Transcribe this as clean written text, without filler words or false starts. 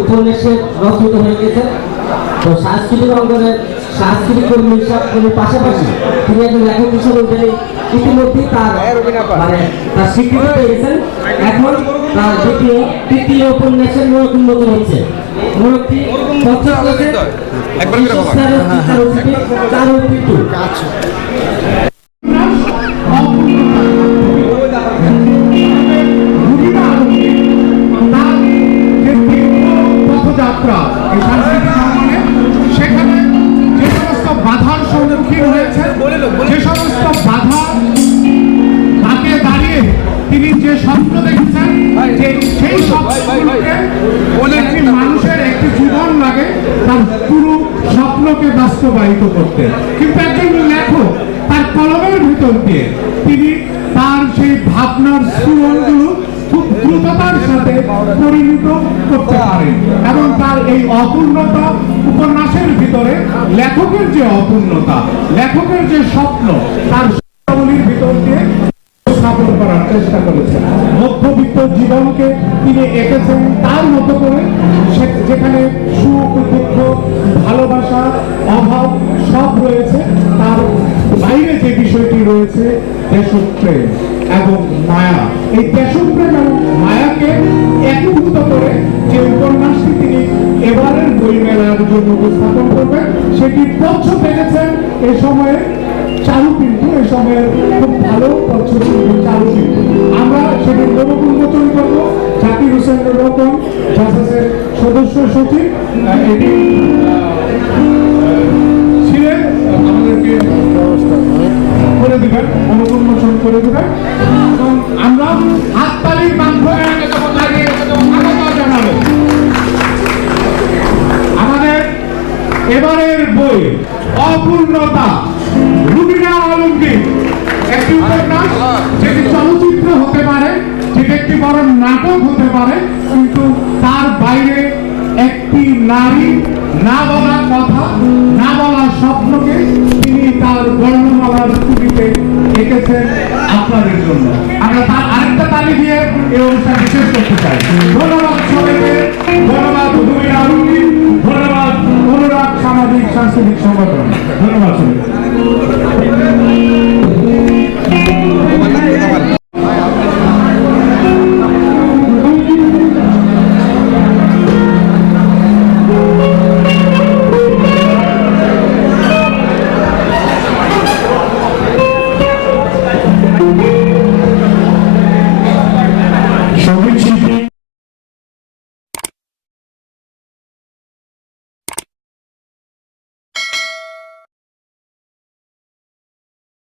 উপন্যাসের রচিত হয়ে গেছে। তো সাংস্কৃতিক অঙ্গনের সাংস্কৃতিক কর্মীর পাশাপাশি তিনি একজন লেখক হিসেবে ইতিমধ্যেই তার স্বীকৃতি পেয়ে গেছেন। এখন তার তৃতীয় উপন্যাসের মূলক উন্মোচন হচ্ছে। মূলকটি সেখানে যে সমস্ত বাধার সম্মুখীন হয়েছে, যে সমস্ত বাধা তাকে দাঁড়িয়ে তিনি যে স্বপ্ন দেখেছেন, যে সেই স্বপ্নকে মানুষের একটি জীবন লাগে তার পুরো স্বপ্নকে বাস্তবায়িত করতে। কিন্তু একজন লেখক তার কলমের ভিতর দিয়ে তিনি তার সেই ভাবনার স্ফুরণগুলো খুব দ্রুততার সাথে পরিণত করতে পারেন এবং তার এই অপূর্ণতা উপন্যাসের ভিতরে লেখকের যে অপূর্ণতা, লেখকের যে স্বপ্ন তার স্বপ্নগুলির ভিতর দিয়ে স্থাপন করার চেষ্টা করেছেন। মধ্যবিত্ত জীবনকে তিনি এঁকেছেন তার মতো করে, যেখানে সুখ দুঃখ ভালোবাসা অভাব সব রয়েছে, তার বাইরে যে বিষয়টি রয়েছে দেশপ্রেম এবং মায়া। এই দেশপ্রেম এবং মায়াকে একীভূত করে যে উপন্যাসটি তিনি এবারের বইমেলার জন্য উপস্থাপন করবেন, সেটি পক্ষ পেয়েছেন এ সময়ে চারু কিন্তু এ সময়ের খুব ভালো পদ্ধতি চারু কিন্তু আমরা সেটি মূলক উন্মোচন করব। জাকির হোসেন রতন জাসাসের সদস্য সচিব এটি ছিলেন, আমাদেরকে করে দিবেন, মূলক উন্মোচন করে দিবেন এবং আমরা হাততালির মাধ্যমে জানাবো। আমাদের এবারের বই অপূর্ণতা, রুবিনা আলমগীর, একটি উপন্যাস যেটি চলচ্চিত্র হতে পারে, যেটি একটি বড় নাটক হতে পারে, কিন্তু তার বাইরে একটি নারী না বলা কথা, না বলা স্বপ্নকে তিনি তার বর্ণমালার ছবিতে এঁকেছেন আপনাদের জন্য। আমরা তার আরেকটা তালি দিয়ে এই অনুষ্ঠান শেষ করতে চাই। ধন্যবাদ সবাইকে, ধন্যবাদ রুবিনা আলমগীর, ধন্যবাদ অনুরাগ সামাজিক সাংস্কৃতিক সংগঠন, ধন্যবাদ সবাইকে। সঙ্গীত শিল্পী